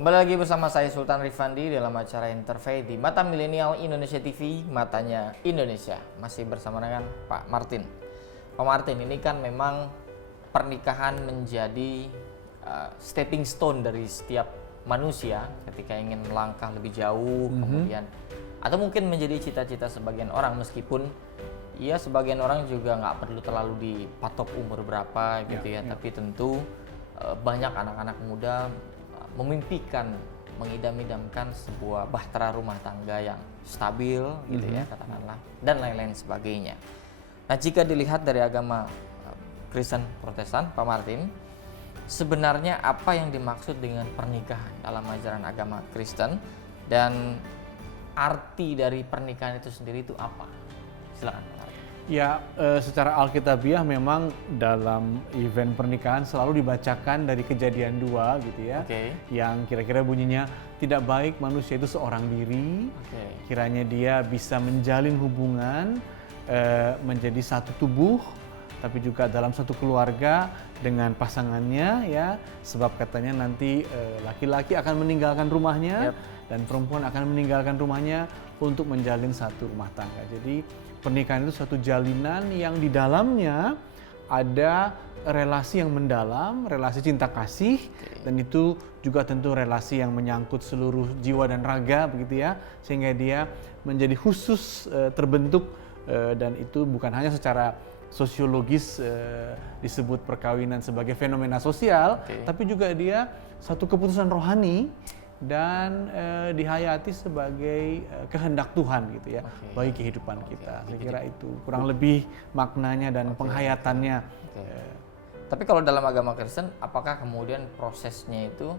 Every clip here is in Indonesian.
Kembali lagi bersama saya Sultan Rifandi dalam acara Interfaith di Mata Milenial Indonesia TV, Matanya Indonesia. Masih bersama dengan Pak Martin. Pak Martin, ini kan memang pernikahan menjadi stepping stone dari setiap manusia ketika ingin melangkah lebih jauh, kemudian atau mungkin menjadi cita-cita sebagian orang, meskipun ya sebagian orang juga nggak perlu terlalu dipatok umur berapa gitu ya. Tapi tentu banyak anak-anak muda memimpikan, mengidam-idamkan sebuah bahtera rumah tangga yang stabil gitu ya katakanlah, dan lain-lain sebagainya. Nah, jika dilihat dari agama Kristen Protestan, Pak Martin, sebenarnya apa yang dimaksud dengan pernikahan dalam ajaran agama Kristen, dan arti dari pernikahan itu sendiri itu apa? Silakan Pak Martin. Ya, secara alkitabiah memang dalam event pernikahan selalu dibacakan dari Kejadian 2 gitu ya. Yang kira-kira bunyinya, tidak baik manusia itu seorang diri, kiranya dia bisa menjalin hubungan menjadi satu tubuh, tapi juga dalam satu keluarga dengan pasangannya ya, sebab katanya nanti laki-laki akan meninggalkan rumahnya dan perempuan akan meninggalkan rumahnya untuk menjalin satu rumah tangga. Jadi pernikahan itu suatu jalinan yang di dalamnya ada relasi yang mendalam, relasi cinta kasih, dan itu juga tentu relasi yang menyangkut seluruh jiwa dan raga begitu ya, sehingga dia menjadi khusus terbentuk, dan itu bukan hanya secara sosiologis disebut perkawinan sebagai fenomena sosial, tapi juga dia satu keputusan rohani dan dihayati sebagai kehendak Tuhan gitu ya, bagi kehidupan kita. Saya kira itu kurang lebih maknanya dan penghayatannya. Tapi kalau dalam agama Kristen, apakah kemudian prosesnya itu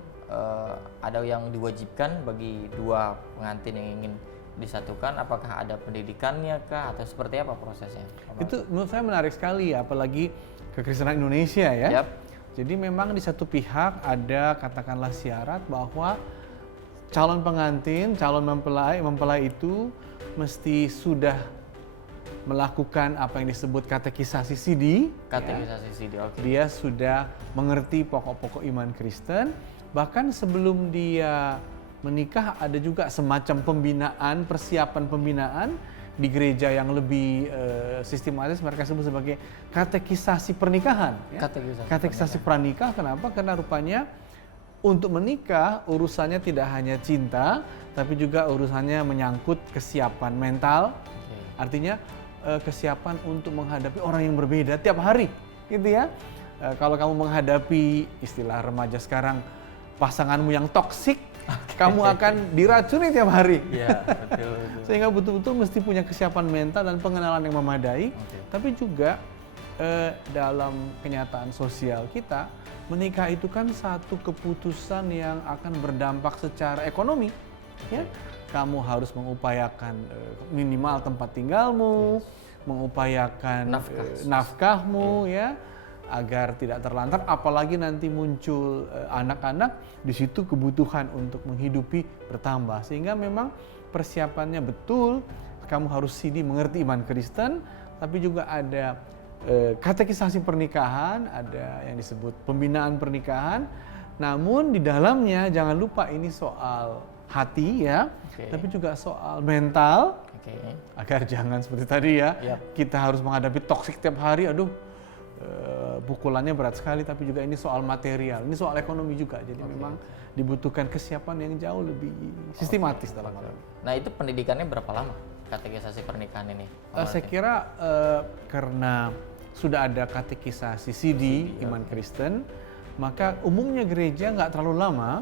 ada yang diwajibkan bagi dua pengantin yang ingin disatukan? Apakah ada pendidikannya kah, atau seperti apa prosesnya? Itu menurut saya menarik sekali ya, apalagi kekristenan Indonesia ya. Jadi memang di satu pihak ada katakanlah syarat bahwa calon pengantin, calon mempelai itu mesti sudah melakukan apa yang disebut katekisasi CD. Katekisasi CD, Dia sudah mengerti pokok-pokok iman Kristen. Bahkan sebelum dia menikah ada juga semacam pembinaan, persiapan pembinaan di gereja yang lebih sistematis, mereka sebut sebagai katekisasi pernikahan. Ya. Katekisasi pranikah. Kenapa? Karena rupanya untuk menikah urusannya tidak hanya cinta, tapi juga urusannya menyangkut kesiapan mental. Artinya kesiapan untuk menghadapi orang yang berbeda tiap hari, gitu ya. Kalau kamu menghadapi istilah remaja sekarang, pasanganmu yang toksik, kamu akan diracuni tiap hari. Betul. Sehingga betul-betul mesti punya kesiapan mental dan pengenalan yang memadai. Tapi juga dalam kenyataan sosial kita, menikah itu kan satu keputusan yang akan berdampak secara ekonomi. Ya, kamu harus mengupayakan minimal tempat tinggalmu, mengupayakan nafkahmu ya, agar tidak terlantar. Apalagi nanti muncul anak-anak, di situ kebutuhan untuk menghidupi bertambah. Sehingga memang persiapannya betul. Kamu harus mengerti iman Kristen, tapi juga ada katekisasi pernikahan, ada yang disebut pembinaan pernikahan. Namun di dalamnya jangan lupa ini soal hati ya, tapi juga soal mental. Agar jangan seperti tadi ya, kita harus menghadapi toksik tiap hari, pukulannya berat sekali. Tapi juga ini soal material, ini soal ekonomi juga. Jadi memang dibutuhkan kesiapan yang jauh lebih sistematis dalam hal ini. Nah, itu pendidikannya berapa lama katekisasi pernikahan ini? Saya kira karena sudah ada katekisasi CD iman Kristen, maka umumnya gereja nggak terlalu lama,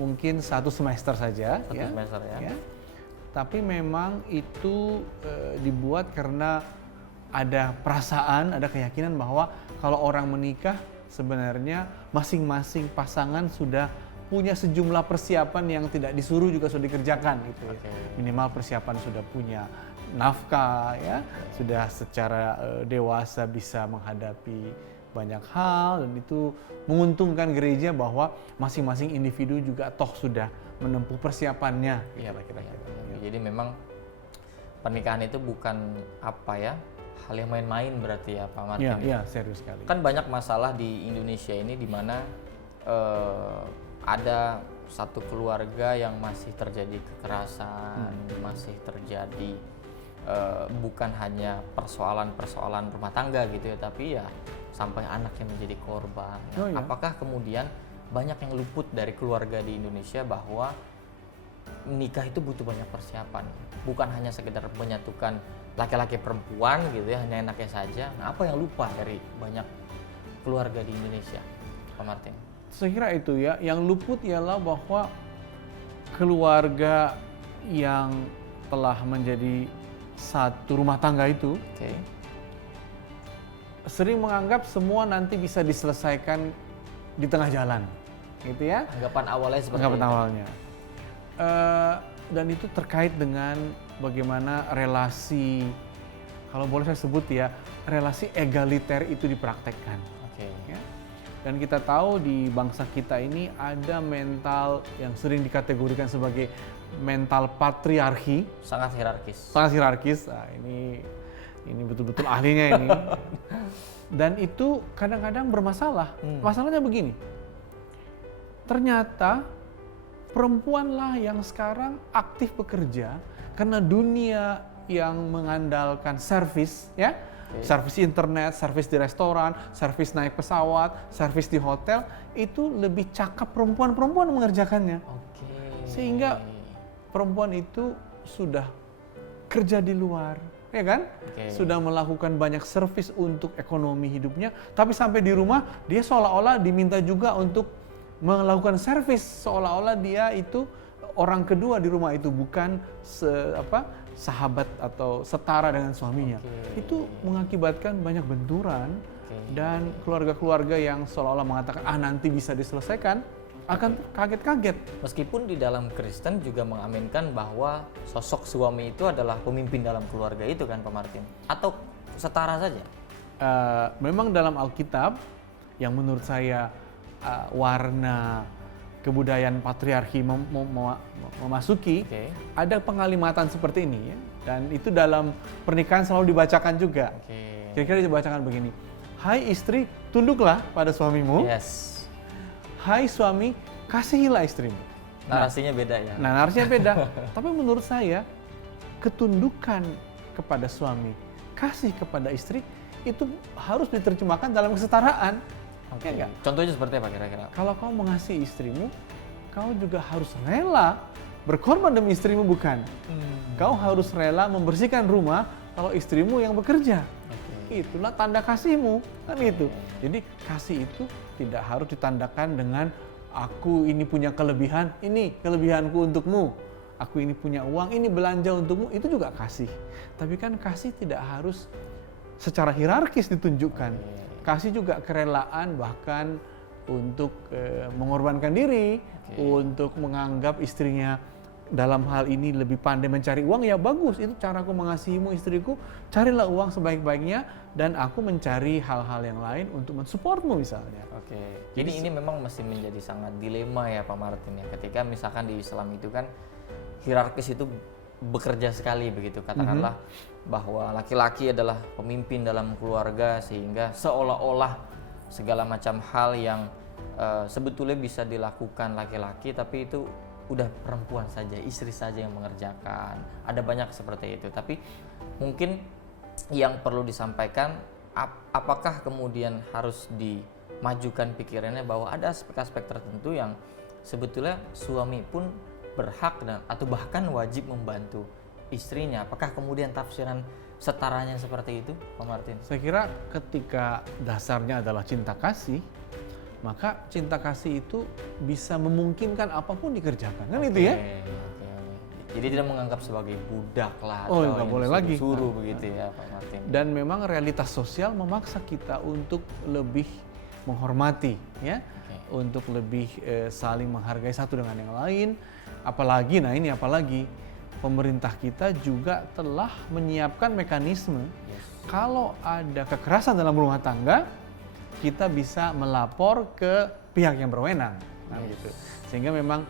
mungkin 1 semester saja. Semester ya. Tapi memang itu dibuat karena ada perasaan, ada keyakinan bahwa kalau orang menikah sebenarnya masing-masing pasangan sudah punya sejumlah persiapan yang tidak disuruh juga sudah dikerjakan gitu ya. Minimal persiapan sudah punya nafkah ya, sudah secara dewasa bisa menghadapi banyak hal, dan itu menguntungkan gereja bahwa masing-masing individu juga toh sudah menempuh persiapannya. Jadi memang pernikahan itu bukan hal yang main-main berarti ya Pak Martin. Iya, serius sekali. Kan banyak masalah di Indonesia ini di mana ada satu keluarga yang masih terjadi kekerasan, masih terjadi bukan hanya persoalan-persoalan rumah tangga gitu ya, tapi ya sampai anak yang menjadi korban. Nah, apakah kemudian banyak yang luput dari keluarga di Indonesia bahwa nikah itu butuh banyak persiapan, bukan hanya sekedar menyatukan laki-laki perempuan gitu ya, hanya enaknya saja. Nah, apa yang lupa dari banyak keluarga di Indonesia, Pak Martin? Saya kira itu ya, yang luput ialah bahwa keluarga yang telah menjadi satu rumah tangga itu sering menganggap semua nanti bisa diselesaikan di tengah jalan, gitu ya. Anggapan awalnya seperti Anggapan itu. awalnya. Dan itu terkait dengan bagaimana relasi, kalau boleh saya sebut ya, relasi egaliter itu dipraktekkan. Ya. Dan kita tahu di bangsa kita ini ada mental yang sering dikategorikan sebagai mental patriarki. Sangat hierarkis. Sangat hierarkis. Nah, ini betul-betul ahlinya ini. Dan itu kadang-kadang bermasalah. Masalahnya begini. Ternyata perempuanlah yang sekarang aktif bekerja karena dunia yang mengandalkan servis, ya. Servis internet, servis di restoran, servis naik pesawat, servis di hotel, itu lebih cakap perempuan-perempuan mengerjakannya. Sehingga perempuan itu sudah kerja di luar, ya kan? Sudah melakukan banyak servis untuk ekonomi hidupnya, tapi sampai di rumah dia seolah-olah diminta juga untuk melakukan servis, seolah-olah dia itu orang kedua di rumah itu, bukan sahabat atau setara dengan suaminya. Itu mengakibatkan banyak benturan dan keluarga-keluarga yang seolah-olah mengatakan nanti bisa diselesaikan akan kaget-kaget. Meskipun di dalam Kristen juga mengaminkan bahwa sosok suami itu adalah pemimpin dalam keluarga itu kan, Pak Martin? Atau setara saja? Memang dalam Alkitab yang menurut saya warna kebudayaan patriarki memasuki, ada pengalimatan seperti ini ya. Dan itu dalam pernikahan selalu dibacakan juga. Kira-kira dibacakan begini. Hai istri, tunduklah pada suamimu. Hai suami, kasihilah istrimu. Narasinya beda ya? Nah, narasinya beda. Tapi menurut saya, ketundukan kepada suami, kasih kepada istri, itu harus diterjemahkan dalam kesetaraan. Ya, contohnya seperti apa kira-kira? Kalau kau mengasihi istrimu, kau juga harus rela berkorban demi istrimu, bukan? Kau harus rela membersihkan rumah kalau istrimu yang bekerja. Itulah tanda kasihmu, kan itu. Jadi kasih itu tidak harus ditandakan dengan aku ini punya kelebihan, ini kelebihanku untukmu. Aku ini punya uang, ini belanja untukmu, itu juga kasih. Tapi kan kasih tidak harus secara hierarkis ditunjukkan. Kasih juga kerelaan, bahkan untuk mengorbankan diri, untuk menganggap istrinya dalam hal ini lebih pandai mencari uang, ya bagus, itu caraku mengasihimu istriku, carilah uang sebaik-baiknya dan aku mencari hal-hal yang lain untuk mensupportmu misalnya. Jadi ini memang masih menjadi sangat dilema ya Pak Martin ya, ketika misalkan di Islam itu kan hierarkis itu bekerja sekali begitu, katakanlah bahwa laki-laki adalah pemimpin dalam keluarga, sehingga seolah-olah segala macam hal yang sebetulnya bisa dilakukan laki-laki tapi itu udah perempuan saja, istri saja yang mengerjakan. Ada banyak seperti itu, tapi mungkin yang perlu disampaikan, apakah kemudian harus dimajukan pikirannya bahwa ada aspek-aspek tertentu yang sebetulnya suami pun berhak atau bahkan wajib membantu istrinya. Apakah kemudian tafsiran setaranya seperti itu, Pak Martin? Saya kira ketika dasarnya adalah cinta kasih, maka cinta kasih itu bisa memungkinkan apapun dikerjakan, kan itu ya? Jadi tidak menganggap sebagai budak lah, atau nggak boleh lagi suruh begitu ya, Pak Martin. Dan memang realitas sosial memaksa kita untuk lebih menghormati, ya, untuk lebih saling menghargai satu dengan yang lain. Apalagi, apalagi pemerintah kita juga telah menyiapkan mekanisme kalau ada kekerasan dalam rumah tangga, kita bisa melapor ke pihak yang berwenang, gitu. Sehingga memang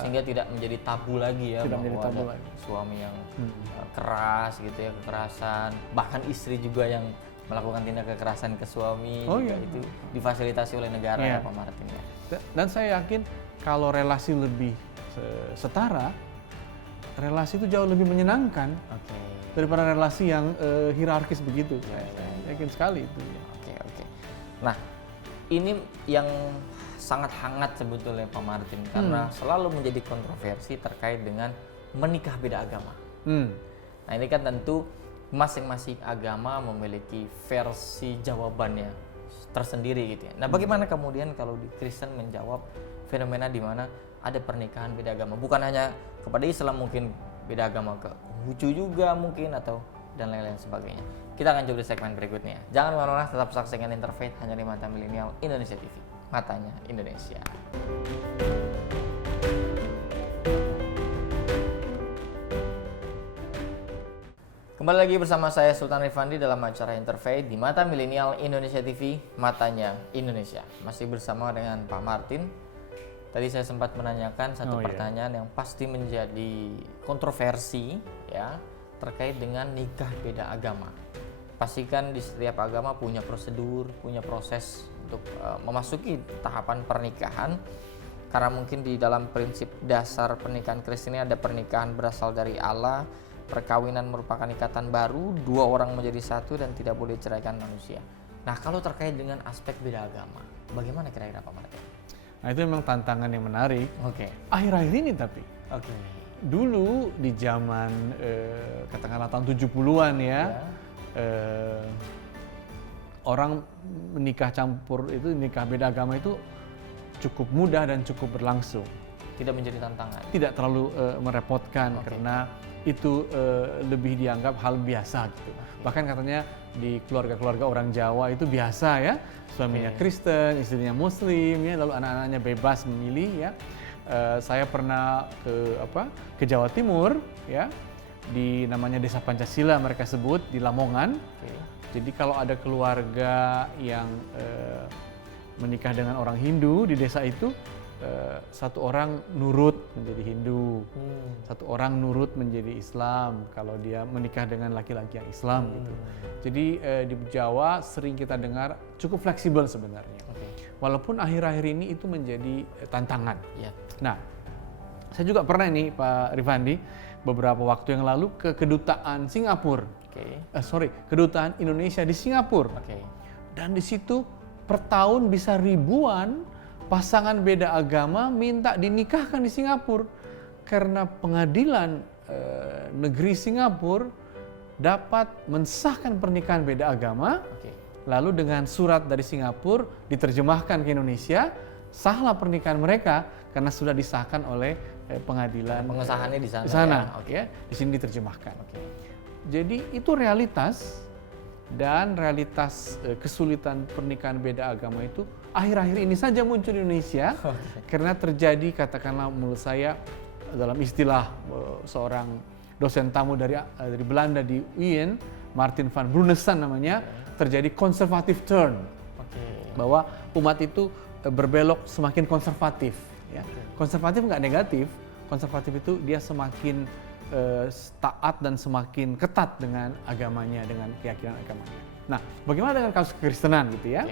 sehingga tidak menjadi tabu lagi ya, tidak menjadi tabu lagi. Suami yang keras gitu ya, kekerasan, bahkan istri juga yang melakukan tindak kekerasan ke suami, itu difasilitasi oleh negara ya Pak Martin ya. Dan saya yakin kalau relasi lebih setara, relasi itu jauh lebih menyenangkan daripada relasi yang hierarkis begitu. Saya yakin sekali itu. Oke. Nah, ini yang sangat hangat sebetulnya Pak Martin, karena selalu menjadi kontroversi terkait dengan menikah beda agama. Nah, ini kan tentu masing-masing agama memiliki versi jawabannya tersendiri gitu ya. Nah, bagaimana kemudian kalau di Kristen menjawab fenomena di mana ada pernikahan beda agama? Bukan hanya kepada Islam, mungkin beda agama ke Konghucu juga mungkin, atau dan lain-lain sebagainya. Kita akan coba di segmen berikutnya. Jangan kemana-mana, tetap saksikan Interfaith hanya di Mata Milenial Indonesia TV. Matanya Indonesia. Kembali lagi bersama saya Sultan Rifandi dalam acara Interfaith di Mata Milenial Indonesia TV, Matanya Indonesia. Masih bersama dengan Pak Martin. Tadi saya sempat menanyakan satu pertanyaan yang pasti menjadi kontroversi ya, terkait dengan nikah beda agama. Pastikan di setiap agama punya prosedur, punya proses untuk memasuki tahapan pernikahan. Karena mungkin di dalam prinsip dasar pernikahan Kristen ini ada pernikahan berasal dari Allah. Perkawinan merupakan ikatan baru, dua orang menjadi satu dan tidak boleh ceraikan manusia. Nah, kalau terkait dengan aspek beda agama, bagaimana kira-kira Pak Martin? Nah, itu memang tantangan yang menarik. Akhir-akhir ini tapi. Dulu di zaman katakanlah tahun 70-an ya. Orang menikah campur itu, nikah beda agama itu cukup mudah dan cukup berlangsung. Tidak menjadi tantangan. Tidak terlalu merepotkan karena itu lebih dianggap hal biasa gitu. Bahkan katanya di keluarga-keluarga orang Jawa itu biasa ya, suaminya Kristen, istrinya Muslim ya, lalu anak-anaknya bebas memilih ya. Saya pernah ke Jawa Timur ya, di namanya Desa Pancasila mereka sebut, di Lamongan. Jadi kalau ada keluarga yang menikah dengan orang Hindu di desa itu, satu orang nurut menjadi Hindu, satu orang nurut menjadi Islam kalau dia menikah dengan laki-laki yang Islam gitu. Jadi di Jawa sering kita dengar cukup fleksibel sebenarnya. Walaupun akhir-akhir ini itu menjadi tantangan. Nah, saya juga pernah nih Pak Rifandi beberapa waktu yang lalu ke kedutaan Singapura. Kedutaan Indonesia di Singapura. Dan di situ per tahun bisa ribuan pasangan beda agama minta dinikahkan di Singapura karena pengadilan negeri Singapura dapat mensahkan pernikahan beda agama. Lalu dengan surat dari Singapura diterjemahkan ke Indonesia, sahlah pernikahan mereka karena sudah disahkan oleh pengadilan. Pengesahannya di sana. Di sana, di sini diterjemahkan. Jadi itu realitas, dan realitas kesulitan pernikahan beda agama itu akhir-akhir ini saja muncul di Indonesia karena terjadi, katakanlah menurut saya dalam istilah seorang dosen tamu dari Belanda di UIN, Martin van Brunessen namanya, terjadi conservative turn, bahwa umat itu berbelok semakin konservatif. Ya. Konservatif nggak negatif, konservatif itu dia semakin taat dan semakin ketat dengan agamanya, dengan keyakinan agamanya. Nah, bagaimana dengan kasus kekristenan gitu ya?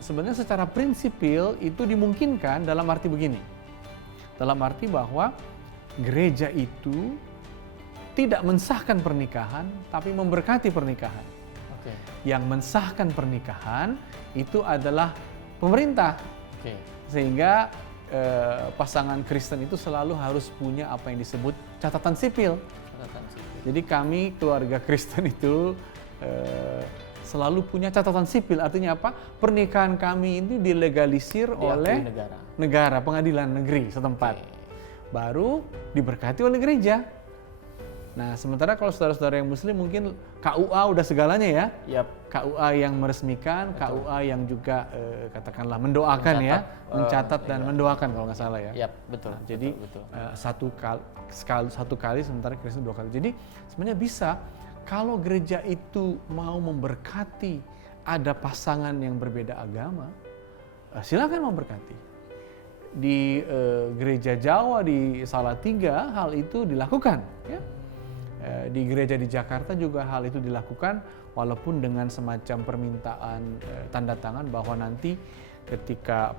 Sebenarnya secara prinsipil itu dimungkinkan dalam arti begini. Dalam arti bahwa gereja itu tidak mensahkan pernikahan, tapi memberkati pernikahan. Yang mensahkan pernikahan itu adalah pemerintah. Sehingga pasangan Kristen itu selalu harus punya apa yang disebut catatan sipil. Jadi kami keluarga Kristen itu selalu punya catatan sipil. Artinya apa? Pernikahan kami ini dilegalisir oleh negara, pengadilan negeri setempat. Baru diberkati oleh gereja. Nah, sementara kalau saudara-saudara yang Muslim mungkin KUA udah segalanya ya. KUA yang meresmikan, KUA yang juga katakanlah mendoakan, mencatat dan mendoakan kalau nggak salah ya. Betul. Nah, jadi satu kali sementara Kristen dua kali. Jadi sebenarnya bisa kalau gereja itu mau memberkati ada pasangan yang berbeda agama, silakan memberkati. Di gereja Jawa di Salatiga hal itu dilakukan ya. Di gereja di Jakarta juga hal itu dilakukan, walaupun dengan semacam permintaan tanda tangan bahwa nanti ketika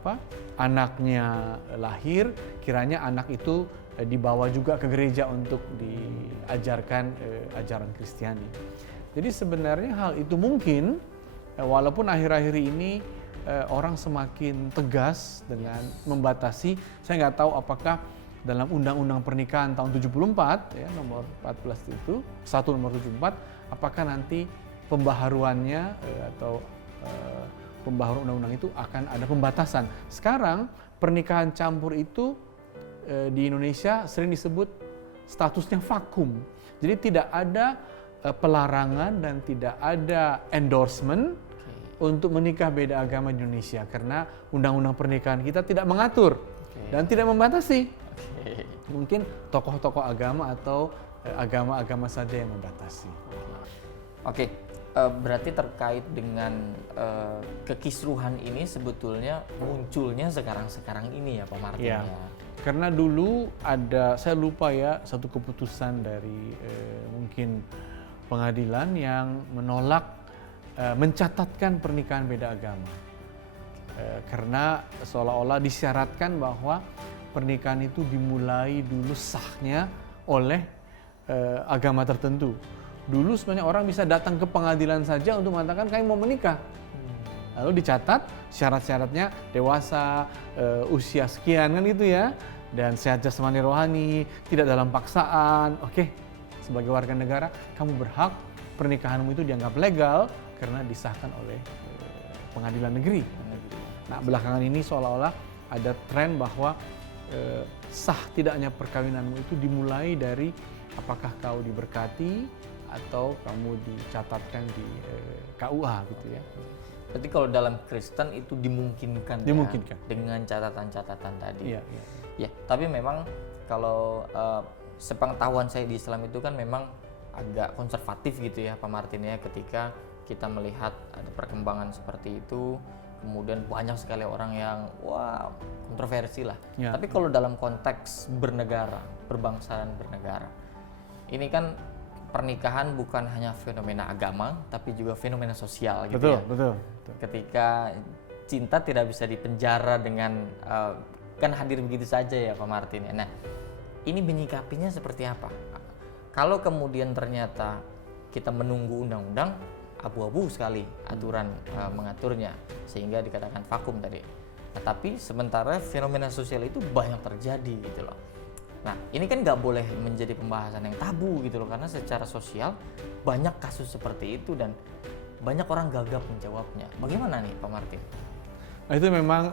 anaknya lahir, kiranya anak itu dibawa juga ke gereja untuk diajarkan ajaran Kristiani. Jadi sebenarnya hal itu mungkin, walaupun akhir-akhir ini orang semakin tegas dengan membatasi. Saya nggak tahu apakah dalam Undang-Undang Pernikahan tahun 74 ya, nomor 14 itu, 1 nomor 74, apakah nanti pembaharuannya atau pembaharuan undang-undang itu akan ada pembatasan. Sekarang pernikahan campur itu di Indonesia sering disebut statusnya vakum. Jadi tidak ada pelarangan dan tidak ada endorsement untuk menikah beda agama di Indonesia, karena undang-undang pernikahan kita tidak mengatur dan tidak membatasi. Mungkin tokoh-tokoh agama atau agama-agama saja yang membatasi. Oke, berarti terkait dengan kekisruhan ini sebetulnya munculnya sekarang-sekarang ini ya Pak Martin ya. Karena dulu ada, saya lupa ya, satu keputusan dari mungkin pengadilan yang menolak mencatatkan pernikahan beda agama. Karena seolah-olah disyaratkan bahwa pernikahan itu dimulai dulu sahnya oleh agama tertentu. Dulu sebenarnya orang bisa datang ke pengadilan saja untuk mengatakan kami mau menikah. Lalu dicatat syarat-syaratnya dewasa, usia sekian kan gitu ya, dan sehat jasmani rohani, tidak dalam paksaan. Oke, sebagai warga negara kamu berhak, pernikahanmu itu dianggap legal karena disahkan oleh pengadilan negeri. Nah, belakangan ini seolah-olah ada tren bahwa sah tidaknya perkawinanmu itu dimulai dari apakah kau diberkati atau kamu dicatatkan di KUA gitu ya. Berarti kalau dalam Kristen itu dimungkinkan. Ya, dengan catatan-catatan tadi. Iya. Ya, tapi memang kalau sepengetahuan saya di Islam itu kan memang agak konservatif gitu ya Pak Martin ya, ketika kita melihat ada perkembangan seperti itu. Kemudian banyak sekali orang yang kontroversi lah. Ya. Tapi kalau dalam konteks bernegara, berbangsa dan bernegara, ini kan pernikahan bukan hanya fenomena agama, tapi juga fenomena sosial gitu. Betul. Ketika cinta tidak bisa dipenjara dengan kan hadir begitu saja ya Pak Martin. Nah, ini menyikapinya seperti apa? Kalau kemudian ternyata kita menunggu undang-undang, abu-abu sekali aturan mengaturnya sehingga dikatakan vakum tadi. Nah, tapi sementara fenomena sosial itu banyak terjadi gitu loh. Nah, ini kan nggak boleh menjadi pembahasan yang tabu gitu loh, karena secara sosial banyak kasus seperti itu dan banyak orang gagap menjawabnya. Bagaimana nih Pak Martin? Nah, itu memang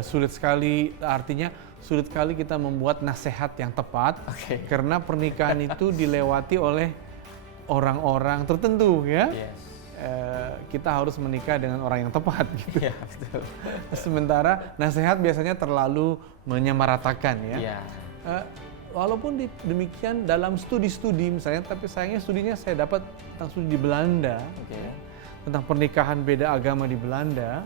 sulit sekali, artinya sulit sekali kita membuat nasihat yang tepat karena pernikahan itu dilewati oleh orang-orang tertentu ya. Yes. Kita harus menikah dengan orang yang tepat gitu. Ya, betul. Sementara nasihat biasanya terlalu menyamaratakan ya. Walaupun demikian dalam studi-studi misalnya, tapi sayangnya studinya saya dapat tentang studi di Belanda, tentang pernikahan beda agama di Belanda.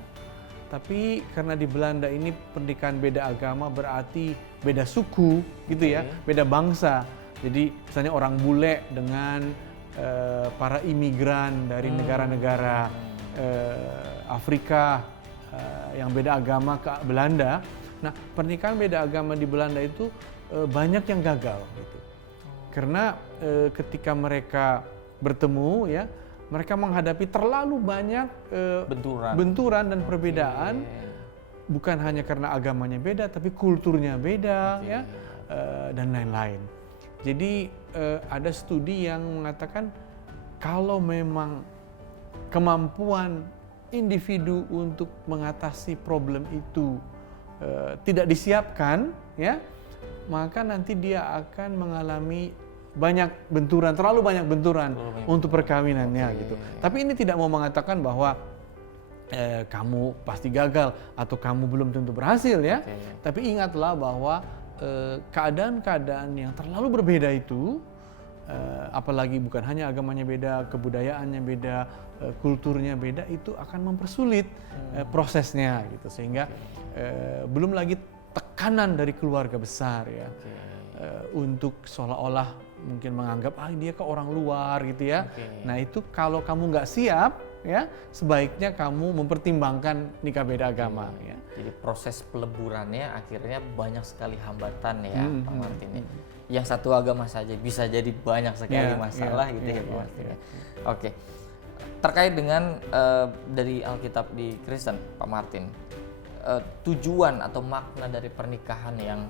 Tapi karena di Belanda ini pernikahan beda agama berarti beda suku gitu ya, beda bangsa. Jadi misalnya orang bule dengan para imigran dari negara-negara Afrika yang beda agama ke Belanda. Nah, pernikahan beda agama di Belanda itu banyak yang gagal gitu. Karena ketika mereka bertemu ya, mereka menghadapi terlalu banyak benturan dan perbedaan. Bukan hanya karena agamanya beda, tapi kulturnya beda ya, dan lain-lain. Jadi ada studi yang mengatakan kalau memang kemampuan individu untuk mengatasi problem itu tidak disiapkan, ya, maka nanti dia akan mengalami terlalu banyak benturan untuk perkawinannya gitu. Tapi ini tidak mau mengatakan bahwa kamu pasti gagal atau kamu belum tentu berhasil ya. Tapi ingatlah bahwa keadaan-keadaan yang terlalu berbeda itu, apalagi bukan hanya agamanya beda, kebudayaannya beda, kulturnya beda, itu akan mempersulit prosesnya gitu. Sehingga belum lagi tekanan dari keluarga besar ya, untuk seolah-olah mungkin menganggap dia ke orang luar gitu ya. Nah itu kalau kamu nggak siap ya sebaiknya kamu mempertimbangkan nikah beda agama. Ya. Jadi proses peleburannya akhirnya banyak sekali hambatan ya, Pak Martin. Yang satu agama saja bisa jadi banyak sekali masalah gitu ya, Pak Martin. Oke. Terkait dengan dari Alkitab di Kristen, Pak Martin, tujuan atau makna dari pernikahan yang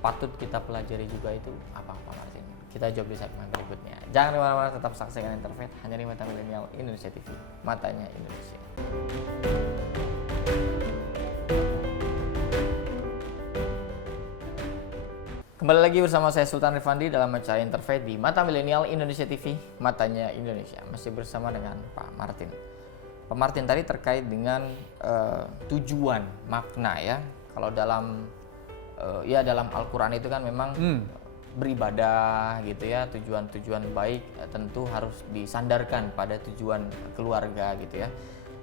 patut kita pelajari juga itu apa, Pak Martin? Kita jawab di segmen berikutnya. Jangan kemana-mana, tetap saksikan Interfaith hanya di Mata Milenial Indonesia TV, matanya Indonesia. Kembali lagi bersama saya Sultan Rifandi dalam acara Interfaith di Mata Milenial Indonesia TV, matanya Indonesia. Masih bersama dengan Pak Martin. Pak Martin tadi terkait dengan tujuan, makna ya. Kalau dalam dalam Al-Quran itu kan memang beribadah gitu ya, tujuan-tujuan baik tentu harus disandarkan pada tujuan keluarga gitu ya.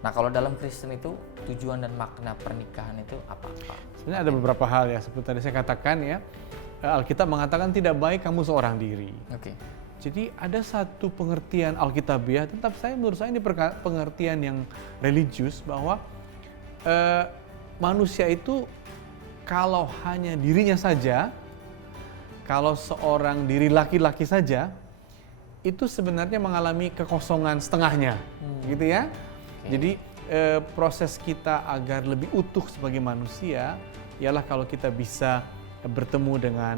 Nah kalau dalam Kristen itu tujuan dan makna pernikahan itu apa, Pak? Sebenarnya ada beberapa hal ya, seperti tadi saya katakan ya, Alkitab mengatakan tidak baik kamu seorang diri. Oke. Jadi ada satu pengertian Alkitabiah, menurut saya ini pengertian yang religius bahwa manusia itu kalau hanya dirinya saja, kalau seorang diri laki-laki saja, itu sebenarnya mengalami kekosongan setengahnya, gitu ya. Okay. Jadi proses kita agar lebih utuh sebagai manusia, ialah kalau kita bisa bertemu dengan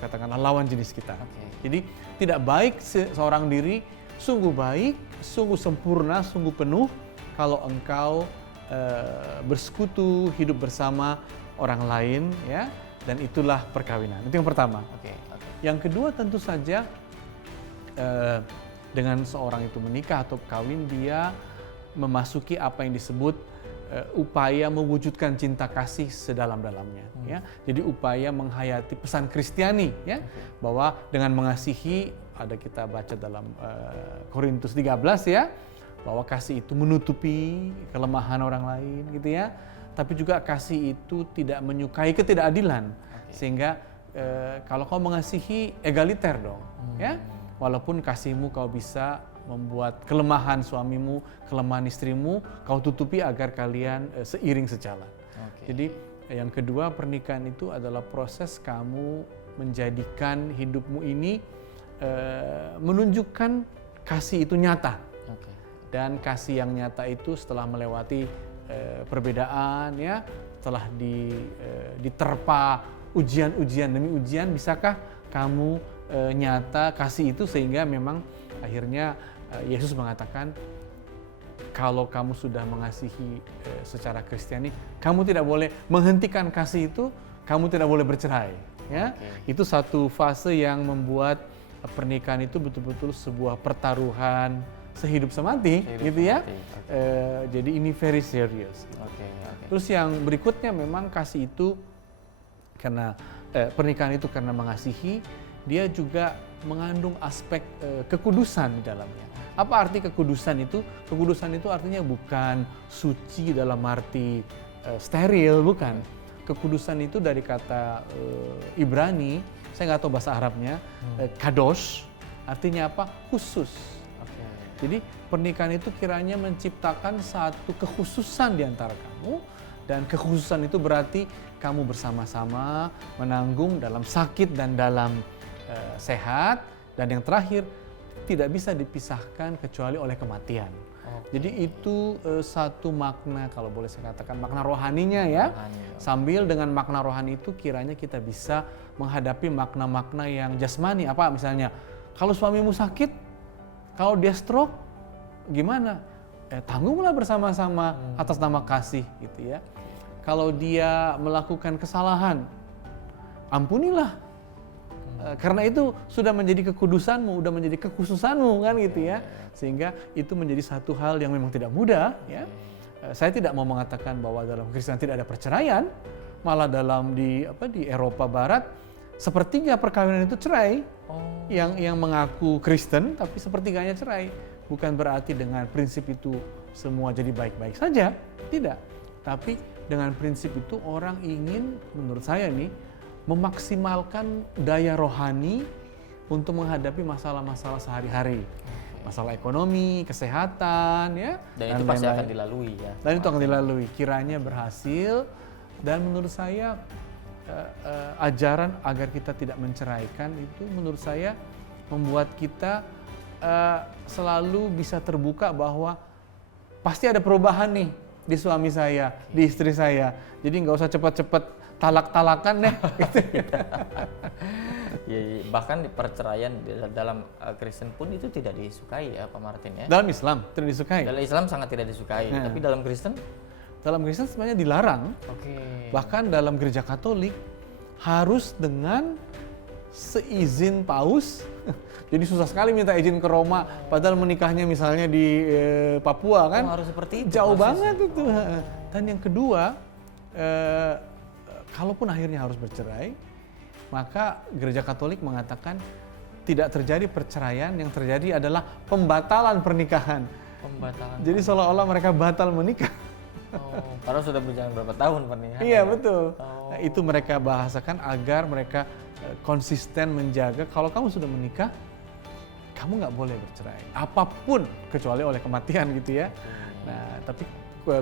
katakanlah lawan jenis kita. Okay. Jadi tidak baik seorang diri, sungguh baik, sungguh sempurna, sungguh penuh kalau engkau bersekutu, hidup bersama orang lain ya, dan itulah perkawinan. Itu yang pertama. Okay. Yang kedua tentu saja dengan seorang itu menikah atau kawin, dia memasuki apa yang disebut upaya mewujudkan cinta kasih sedalam-dalamnya ya. Jadi upaya menghayati pesan Kristiani ya, bahwa dengan mengasihi, ada kita baca dalam Korintus 13 ya, bahwa kasih itu menutupi kelemahan orang lain gitu ya. Tapi juga kasih itu tidak menyukai ketidakadilan. Sehingga kalau kau mengasihi, egaliter dong ya. Walaupun kasihmu kau bisa membuat kelemahan suamimu, kelemahan istrimu, kau tutupi agar kalian seiring sejalan. Jadi yang kedua, pernikahan itu adalah proses kamu menjadikan hidupmu ini menunjukkan kasih itu nyata. Dan kasih yang nyata itu setelah melewati perbedaan ya, setelah diterpa ujian-ujian demi ujian, bisakah kamu nyata kasih itu sehingga memang akhirnya Yesus mengatakan kalau kamu sudah mengasihi secara Kristiani, kamu tidak boleh menghentikan kasih itu, kamu tidak boleh bercerai ya. Itu satu fase yang membuat pernikahan itu betul-betul sebuah pertaruhan sehidup semati gitu ya. Jadi ini very serious. Terus yang berikutnya memang kasih itu karena pernikahan itu karena mengasihi, dia juga mengandung aspek kekudusan di dalamnya. Apa arti kekudusan itu? Kekudusan itu artinya bukan suci dalam arti steril, bukan. Kekudusan itu dari kata Ibrani, saya nggak tahu bahasa Arabnya, kadosh, artinya apa? Khusus. Jadi pernikahan itu kiranya menciptakan satu kekhususan di antara kamu, dan kekhususan itu berarti kamu bersama-sama menanggung dalam sakit dan dalam sehat, dan yang terakhir tidak bisa dipisahkan kecuali oleh kematian. Jadi itu satu makna, kalau boleh saya katakan makna rohaninya ya. Sambil dengan makna rohani itu kiranya kita bisa menghadapi makna-makna yang jasmani. Apa misalnya, kalau suamimu sakit, kalau dia stroke, gimana? Tanggunglah bersama-sama atas nama kasih gitu ya. Kalau dia melakukan kesalahan, ampunilah. Karena itu sudah menjadi kekudusanmu, sudah menjadi kekhususanmu kan gitu ya. Sehingga itu menjadi satu hal yang memang tidak mudah ya. Saya tidak mau mengatakan bahwa dalam Kristen tidak ada perceraian, malah di Eropa Barat sepertiga perkawinan itu cerai. Yang mengaku Kristen tapi sepertiganya cerai. Bukan berarti dengan prinsip itu semua jadi baik-baik saja, tidak. Tapi dengan prinsip itu orang ingin, menurut saya nih, memaksimalkan daya rohani untuk menghadapi masalah-masalah sehari-hari. masalah ekonomi, kesehatan, ya. Dan itu pasti akan dilalui ya. Dan itu akan dilalui. Kiranya berhasil. Dan menurut saya ajaran agar kita tidak menceraikan itu menurut saya membuat kita selalu bisa terbuka bahwa pasti ada perubahan nih di suami saya, di istri saya. Jadi nggak usah cepat-cepat talak-talakan deh. Ya, bahkan di perceraian dalam Kristen pun itu tidak disukai ya Pak Martin ya. Dalam Islam tidak disukai. Dalam Islam sangat tidak disukai, tapi dalam Kristen? Dalam Kristen sebenarnya dilarang. Bahkan dalam gereja Katolik harus dengan seizin paus. Jadi susah sekali minta izin ke Roma, padahal menikahnya misalnya di Papua kan. Harus seperti itu. Jauh banget itu. Dan yang kedua, kalaupun akhirnya harus bercerai, maka gereja Katolik mengatakan tidak terjadi perceraian, yang terjadi adalah pembatalan pernikahan. Jadi seolah-olah mereka batal menikah. Karena sudah berjalan berapa tahun pernikahan. Iya betul. Nah, itu mereka bahasakan agar mereka konsisten menjaga kalau kamu sudah menikah, kamu nggak boleh bercerai. Apapun kecuali oleh kematian gitu ya. Nah tapi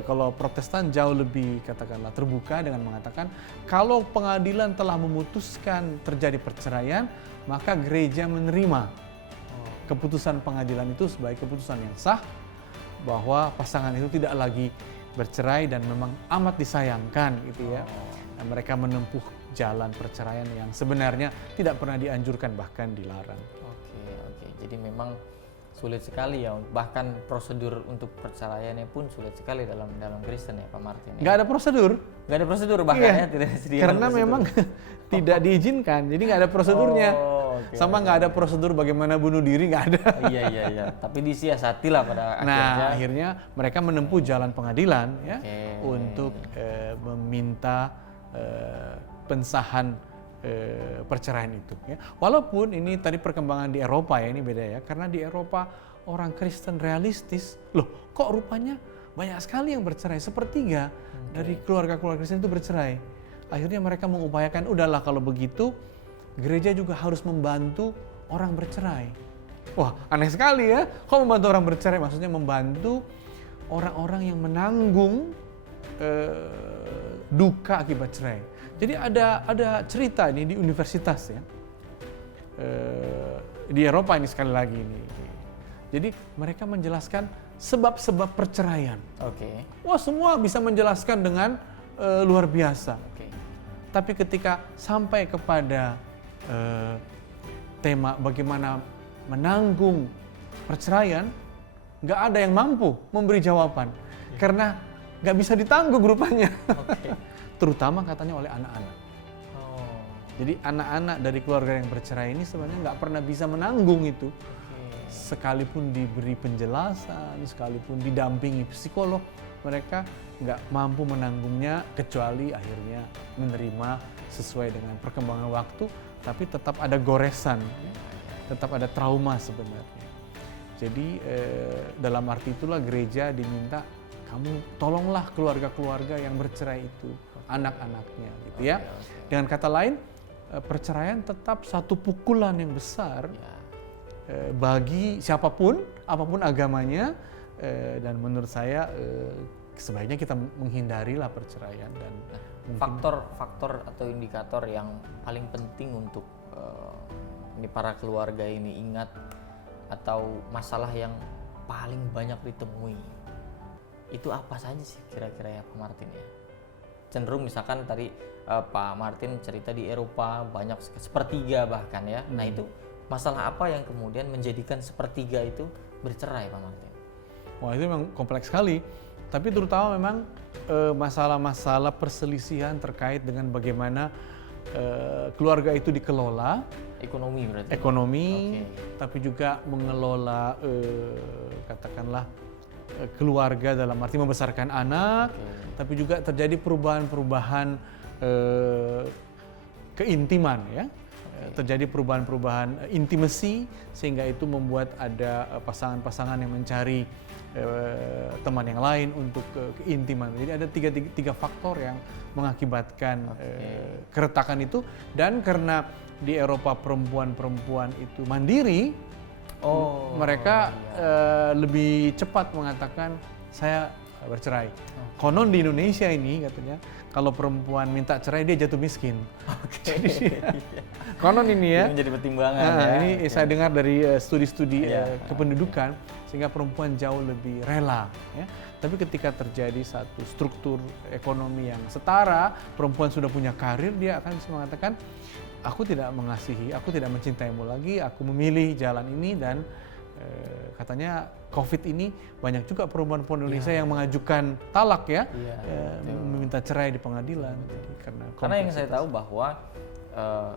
kalau Protestan jauh lebih katakanlah terbuka dengan mengatakan kalau pengadilan telah memutuskan terjadi perceraian, maka gereja menerima keputusan pengadilan itu sebagai keputusan yang sah, bahwa pasangan itu tidak lagi bercerai dan memang amat disayangkan gitu ya. Nah, mereka menempuh jalan perceraian yang sebenarnya tidak pernah dianjurkan, bahkan dilarang. Oke. Jadi memang sulit sekali ya, bahkan prosedur untuk perceraiannya pun sulit sekali dalam Kristen ya Pak Martin. Nggak ada prosedur. Nggak ada prosedur bahkan ya, tidak disediakan. Karena memang tidak diizinkan, jadi nggak ada prosedurnya. Sama nggak ada prosedur bagaimana bunuh diri, nggak ada. Iya. Tapi disiasati lah pada akhirnya. Nah akhirnya mereka menempuh jalan pengadilan ya untuk meminta pensahan perceraian itu ya. Walaupun ini tadi perkembangan di Eropa ya, ini beda ya, karena di Eropa orang Kristen realistis. Loh kok rupanya banyak sekali yang bercerai, sepertiga dari keluarga-keluarga Kristen itu bercerai. Akhirnya mereka mengupayakan, udahlah kalau begitu gereja juga harus membantu orang bercerai. Wah aneh sekali ya, kok membantu orang bercerai? Maksudnya membantu orang-orang yang menanggung duka akibat cerai. Jadi ada cerita ini di universitas ya, di Eropa ini sekali lagi ini. Jadi mereka menjelaskan sebab-sebab perceraian. Wah semua bisa menjelaskan dengan luar biasa. Tapi ketika sampai kepada tema bagaimana menanggung perceraian, nggak ada yang mampu memberi jawaban karena nggak bisa ditanggung rupanya. Terutama katanya oleh anak-anak. Jadi anak-anak dari keluarga yang bercerai ini sebenarnya nggak pernah bisa menanggung itu. Sekalipun diberi penjelasan, sekalipun didampingi psikolog, mereka nggak mampu menanggungnya kecuali akhirnya menerima sesuai dengan perkembangan waktu, tapi tetap ada goresan, tetap ada trauma sebenarnya. Jadi dalam arti itulah gereja diminta, kamu tolonglah keluarga-keluarga yang bercerai itu, anak-anaknya gitu ya. Dengan kata lain, perceraian tetap satu pukulan yang besar bagi siapapun, apapun agamanya, dan menurut saya sebaiknya kita menghindarilah perceraian. Dan faktor atau indikator yang paling penting untuk ini para keluarga ini ingat, atau masalah yang paling banyak ditemui, itu apa saja sih kira-kira ya Pak Martin ya? Cenderung misalkan tadi Pak Martin cerita di Eropa banyak sepertiga bahkan ya. Nah itu masalah apa yang kemudian menjadikan sepertiga itu bercerai Pak Martin? Wah itu memang kompleks sekali. Tapi terutama memang masalah-masalah perselisihan terkait dengan bagaimana keluarga itu dikelola. Ekonomi berarti? Ekonomi, tapi juga mengelola katakanlah keluarga dalam arti membesarkan anak, tapi juga terjadi perubahan-perubahan keintiman ya. Terjadi perubahan-perubahan intimacy, sehingga itu membuat ada pasangan-pasangan yang mencari teman yang lain untuk keintiman. Jadi ada tiga faktor yang mengakibatkan keretakan itu. Dan karena di Eropa perempuan-perempuan itu mandiri, Mereka lebih cepat mengatakan saya bercerai. Konon di Indonesia ini katanya kalau perempuan minta cerai dia jatuh miskin. Jadi konon ini ya. Ini menjadi pertimbangan ya. Ini saya dengar dari studi-studi kependudukan sehingga perempuan jauh lebih rela. Ya. Tapi ketika terjadi satu struktur ekonomi yang setara, perempuan sudah punya karir, dia akan bisa mengatakan, aku tidak mengasihi, aku tidak mencintaimu lagi, aku memilih jalan ini dan katanya COVID ini banyak juga perempuan-perempuan Indonesia yang mengajukan talak ya, meminta cerai di pengadilan. Jadi, karena yang saya tahu bahwa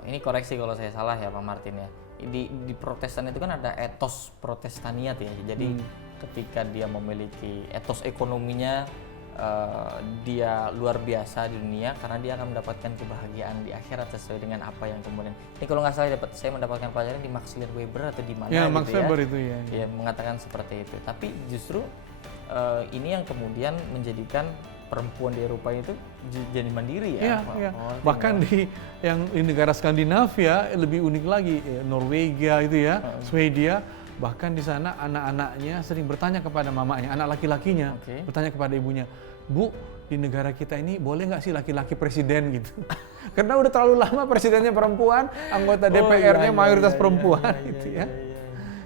ini koreksi kalau saya salah ya Pak Martin ya. Di Protestan itu kan ada etos Protestaniat ya. Jadi ketika dia memiliki etos ekonominya dia luar biasa di dunia karena dia akan mendapatkan kebahagiaan di akhirat sesuai dengan apa yang kemudian ini kalau nggak salah saya mendapatkan pelajaran di Max Weber atau di mana ya, gitu Max Weber itu ya mengatakan seperti itu. Tapi justru ini yang kemudian menjadikan perempuan di Eropa itu jadi mandiri ya. Iya. Bahkan di negara Skandinavia lebih unik lagi, Norwegia itu ya, Swedia. Bahkan di sana anak-anaknya sering bertanya kepada mamanya, anak laki-lakinya bertanya kepada ibunya, Bu, di negara kita ini boleh nggak sih laki-laki presiden gitu? Karena udah terlalu lama presidennya perempuan, anggota DPR-nya mayoritas perempuan gitu ya.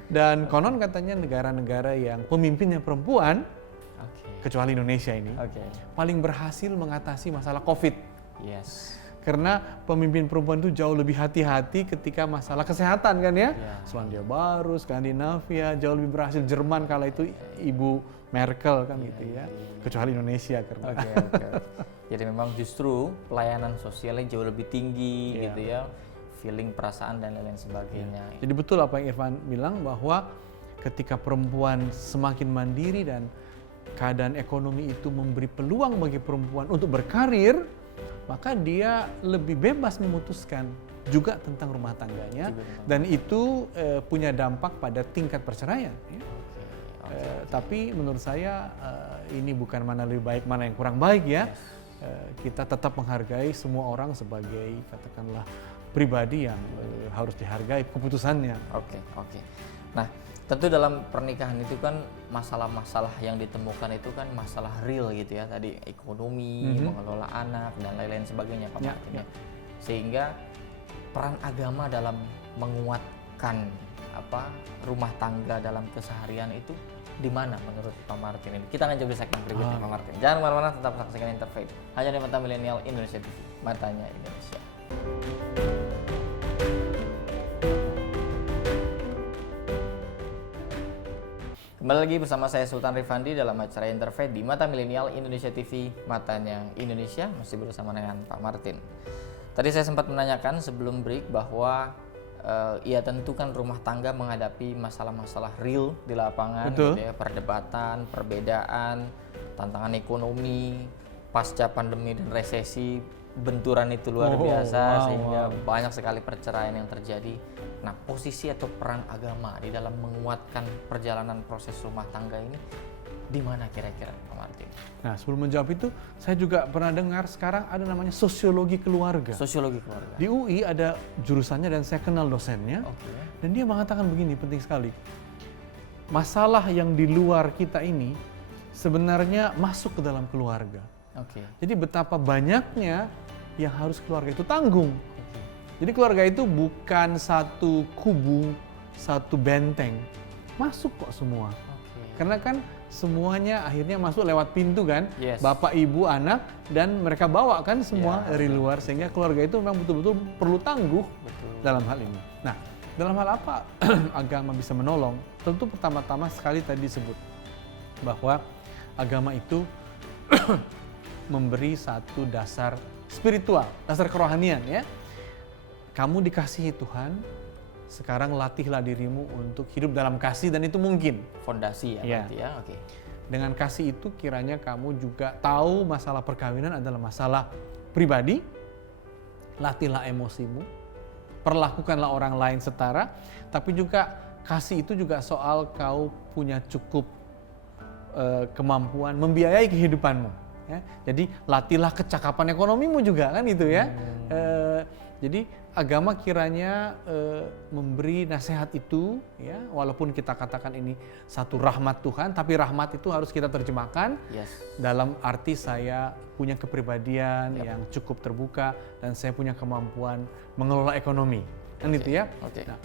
Dan konon katanya negara-negara yang pemimpinnya perempuan, kecuali Indonesia ini, paling berhasil mengatasi masalah COVID. Karena pemimpin perempuan itu jauh lebih hati-hati ketika masalah kesehatan kan ya. Selandia Baru, Skandinavia jauh lebih berhasil. Jerman kala itu Ibu Merkel kan gitu ya. Kecuali Indonesia karena. Jadi memang justru pelayanan sosialnya jauh lebih tinggi gitu ya. Feeling, perasaan dan lain-lain sebagainya. Jadi betul apa yang Irfan bilang bahwa ketika perempuan semakin mandiri dan keadaan ekonomi itu memberi peluang bagi perempuan untuk berkarir, maka dia lebih bebas memutuskan juga tentang rumah tangganya dan itu punya dampak pada tingkat perceraian. Tapi menurut saya ini bukan mana lebih baik mana yang kurang baik ya. Kita tetap menghargai semua orang sebagai katakanlah pribadi yang harus dihargai keputusannya. Nah, tentu dalam pernikahan itu kan masalah-masalah yang ditemukan itu kan masalah real gitu ya, tadi ekonomi, mengelola anak dan lain-lain sebagainya Pak Martin ya. Sehingga peran agama dalam menguatkan rumah tangga dalam keseharian itu di mana menurut Pak Martin ini? Kita akan jawab di segmen berikutnya Pak Martin. Jangan kemana-mana, tetap saksikan Interfaith hanya di Mata Milenial Indonesia TV, matanya Indonesia. Kembali lagi bersama saya Sultan Rifandi dalam acara Interfaith di Mata Milenial Indonesia TV, matanya Indonesia, masih bersama dengan Pak Martin. Tadi saya sempat menanyakan sebelum break bahwa ya tentu kan rumah tangga menghadapi masalah-masalah real di lapangan, gitu ya, perdebatan, perbedaan, tantangan ekonomi, pasca pandemi dan resesi, benturan itu luar biasa sehingga banyak sekali perceraian yang terjadi. Nah, posisi atau peran agama di dalam menguatkan perjalanan proses rumah tangga ini di mana kira-kira Pak Martin? Nah, sebelum menjawab itu, saya juga pernah dengar sekarang ada namanya sosiologi keluarga. Sosiologi keluarga. Di UI ada jurusannya dan saya kenal dosennya. Dan dia mengatakan begini, penting sekali. Masalah yang di luar kita ini sebenarnya masuk ke dalam keluarga. Jadi betapa banyaknya yang harus keluarga itu tanggung. Jadi keluarga itu bukan satu kubu, satu benteng, masuk kok semua. Karena kan semuanya akhirnya masuk lewat pintu kan, bapak, ibu, anak, dan mereka bawa kan semua dari luar, sehingga keluarga itu memang betul-betul perlu tangguh dalam hal ini. Nah, dalam hal apa agama bisa menolong? Tentu pertama-tama sekali tadi disebut bahwa agama itu memberi satu dasar spiritual, dasar kerohanian ya. Kamu dikasihi Tuhan, sekarang latihlah dirimu untuk hidup dalam kasih dan itu mungkin. Fondasi ya berarti ya, Dengan kasih itu kiranya kamu juga tahu masalah perkawinan adalah masalah pribadi, latihlah emosimu, perlakukanlah orang lain setara, tapi juga kasih itu juga soal kau punya cukup kemampuan membiayai kehidupanmu. Ya. Jadi latihlah kecakapan ekonomimu juga kan itu ya. Jadi agama kiranya memberi nasihat itu, ya, walaupun kita katakan ini satu rahmat Tuhan, tapi rahmat itu harus kita terjemahkan dalam arti saya punya kepribadian yang cukup terbuka dan saya punya kemampuan mengelola ekonomi, kan itu ya. Nah,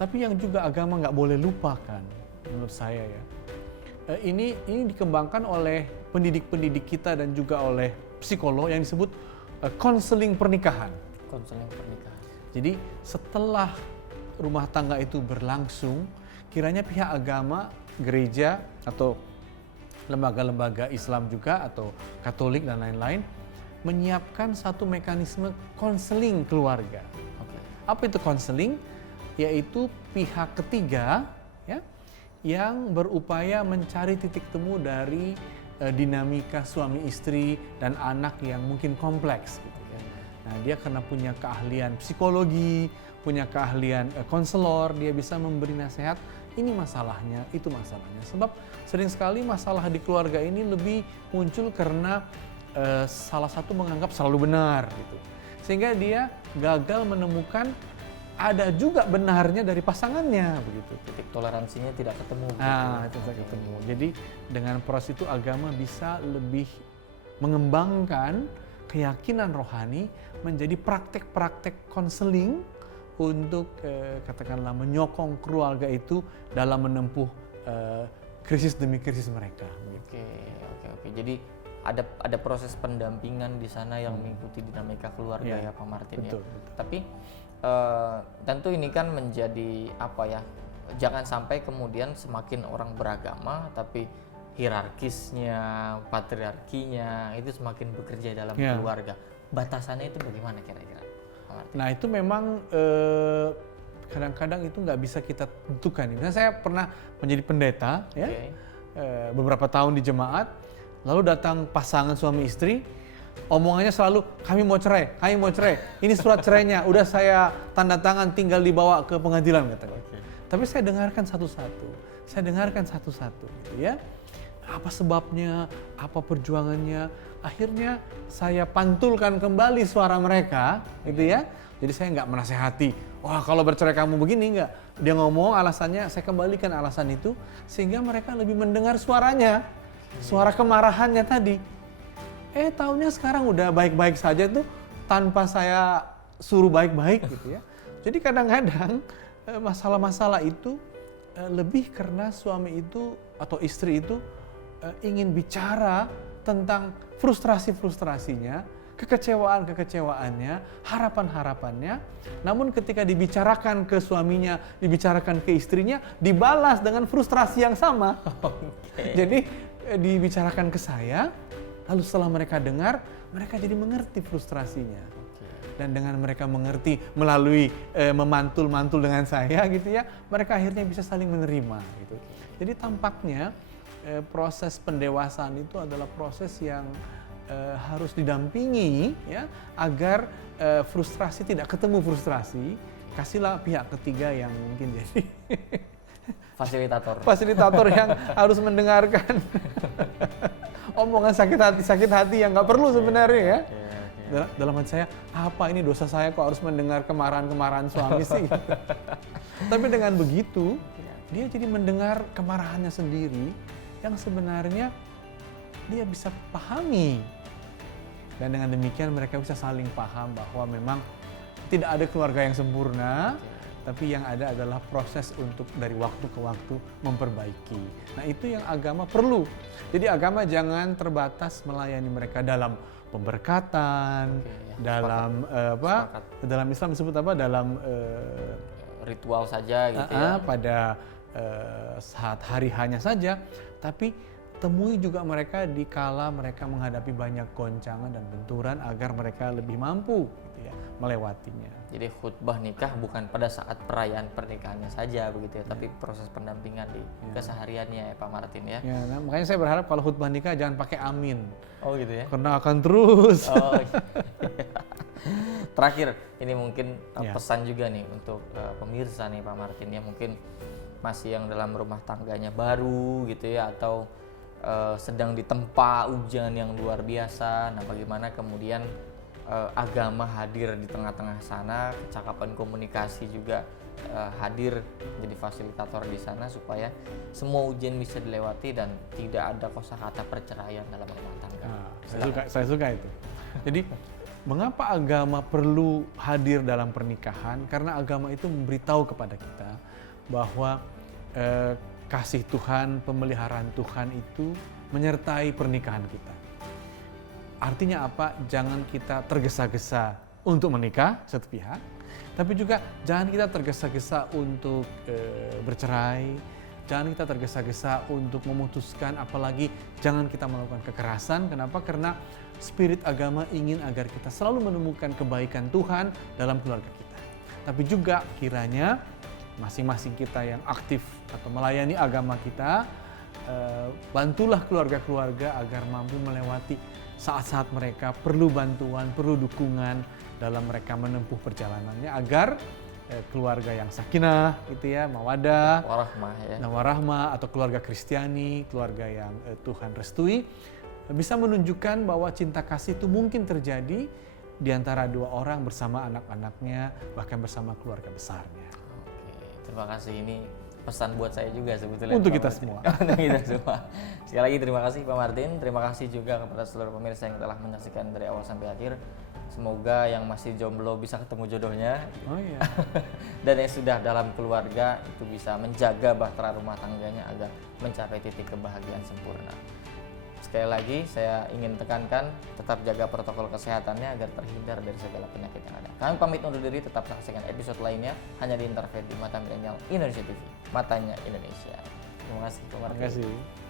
tapi yang juga agama nggak boleh lupakan, menurut saya ya, ini dikembangkan oleh pendidik-pendidik kita dan juga oleh psikolog yang disebut konseling pernikahan. Konseling pernikahan. Jadi setelah rumah tangga itu berlangsung, kiranya pihak agama, gereja atau lembaga-lembaga Islam juga atau Katolik dan lain-lain menyiapkan satu mekanisme konseling keluarga. Apa itu konseling? Yaitu pihak ketiga, ya, yang berupaya mencari titik temu dari dinamika suami istri dan anak yang mungkin kompleks. Gitu. Nah, dia karena punya keahlian psikologi, punya keahlian konselor, dia bisa memberi nasihat, ini masalahnya, itu masalahnya. Sebab sering sekali masalah di keluarga ini lebih muncul karena salah satu menganggap selalu benar gitu. Sehingga dia gagal menemukan ada juga benarnya dari pasangannya begitu. Titik toleransinya tidak ketemu. Nah, itu tidak ketemu. Jadi dengan proses itu agama bisa lebih mengembangkan keyakinan rohani menjadi praktek-praktek konseling untuk katakanlah menyokong keluarga itu dalam menempuh krisis demi krisis mereka. Oke. Jadi ada proses pendampingan di sana yang mengikuti dinamika keluarga ya Pak Martin. Betul. Tapi tentu ini kan menjadi apa ya? Jangan sampai kemudian semakin orang beragama tapi hierarkisnya, patriarkinya itu semakin bekerja dalam keluarga. Batasannya itu bagaimana kira-kira? Nah itu memang kadang-kadang itu nggak bisa kita tentukan. Misalnya saya pernah menjadi pendeta, ya, beberapa tahun di jemaat, lalu datang pasangan suami istri, omongannya selalu kami mau cerai, ini surat cerainya, udah saya tanda tangan tinggal dibawa ke pengadilan katanya. Tapi saya dengarkan satu-satu, gitu ya. Apa sebabnya, apa perjuangannya, akhirnya saya pantulkan kembali suara mereka, gitu ya. Jadi saya nggak menasehati, wah kalau bercerai kamu begini, nggak. Dia ngomong alasannya, saya kembalikan alasan itu, sehingga mereka lebih mendengar suaranya, suara kemarahannya tadi. Taunya sekarang udah baik-baik saja tuh, tanpa saya suruh baik-baik gitu ya. Jadi kadang-kadang masalah-masalah itu lebih karena suami itu atau istri itu ingin bicara tentang frustrasi-frustrasinya, kekecewaan-kekecewaannya, harapan-harapannya. Namun ketika dibicarakan ke suaminya, dibicarakan ke istrinya, dibalas dengan frustrasi yang sama. Jadi dibicarakan ke saya, lalu setelah mereka dengar, mereka jadi mengerti frustrasinya. Dan dengan mereka mengerti melalui memantul-mantul dengan saya gitu ya, mereka akhirnya bisa saling menerima gitu. Jadi tampaknya proses pendewasaan itu adalah proses yang harus didampingi ya, agar frustrasi tidak ketemu frustrasi. Kasihlah pihak ketiga yang mungkin jadi fasilitator yang harus mendengarkan omongan sakit hati yang nggak perlu sebenarnya ya. Dalam hati saya, apa ini dosa saya kok harus mendengar kemarahan-kemarahan suami sih? Tapi dengan begitu, dia jadi mendengar kemarahannya sendiri yang sebenarnya dia bisa pahami. Dan dengan demikian mereka bisa saling paham bahwa memang tidak ada keluarga yang sempurna, tapi yang ada adalah proses untuk dari waktu ke waktu memperbaiki. Nah itu yang agama perlu. Jadi agama jangan terbatas melayani mereka dalam pemberkatan, dalam dalam Islam disebut apa? Dalam ritual saja gitu ya. Pada saat hari hanya saja, tapi temui juga mereka di kala mereka menghadapi banyak goncangan dan benturan agar mereka lebih mampu gitu ya, melewatinya. Jadi khutbah nikah bukan pada saat perayaan pernikahannya saja begitu ya, tapi proses pendampingan di kesehariannya ya Pak Martin ya. Nah, makanya saya berharap kalau khutbah nikah jangan pakai amin. Oh gitu ya. Karena akan terus. Oh. Terakhir ini mungkin pesan juga nih untuk pemirsa nih Pak Martin ya, mungkin masih yang dalam rumah tangganya baru gitu ya, atau sedang ditempa ujian yang luar biasa. Nah, bagaimana kemudian agama hadir di tengah-tengah sana, kecakapan komunikasi juga hadir jadi fasilitator di sana supaya semua ujian bisa dilewati dan tidak ada kosakata perceraian dalam rumah tangga. Saya suka itu. Jadi mengapa agama perlu hadir dalam pernikahan? Karena agama itu memberitahu kepada kita bahwa kasih Tuhan, pemeliharaan Tuhan itu menyertai pernikahan kita. Artinya apa? Jangan kita tergesa-gesa untuk menikah satu pihak, tapi juga jangan kita tergesa-gesa untuk bercerai, jangan kita tergesa-gesa untuk memutuskan, apalagi jangan kita melakukan kekerasan. Kenapa? Karena spirit agama ingin agar kita selalu menemukan kebaikan Tuhan dalam keluarga kita. Tapi juga kiranya masing-masing kita yang aktif atau melayani agama kita, bantulah keluarga-keluarga agar mampu melewati saat-saat mereka perlu bantuan, perlu dukungan dalam mereka menempuh perjalanannya, agar keluarga yang sakinah gitu ya, mawadah, warahmah, atau keluarga Kristiani, keluarga yang Tuhan restui, bisa menunjukkan bahwa cinta kasih itu mungkin terjadi di antara dua orang bersama anak-anaknya, bahkan bersama keluarga besarnya. Oke, terima kasih. Ini pesan buat saya juga sebetulnya. Untuk kita semua. Untuk kita semua. Sekali lagi terima kasih Pak Martin. Terima kasih juga kepada seluruh pemirsa yang telah menyaksikan dari awal sampai akhir. Semoga yang masih jomblo bisa ketemu jodohnya. Oh iya. Dan yang sudah dalam keluarga itu bisa menjaga bahtera rumah tangganya agar mencapai titik kebahagiaan sempurna. Sekali lagi saya ingin tekankan, tetap jaga protokol kesehatannya agar terhindar dari segala penyakit yang ada. Kami pamit undur diri, tetap saksikan episode lainnya hanya di Interfaith di Mata Milenial Indonesia TV, matanya Indonesia. Terima kasih Pak Martin. Terima kasih.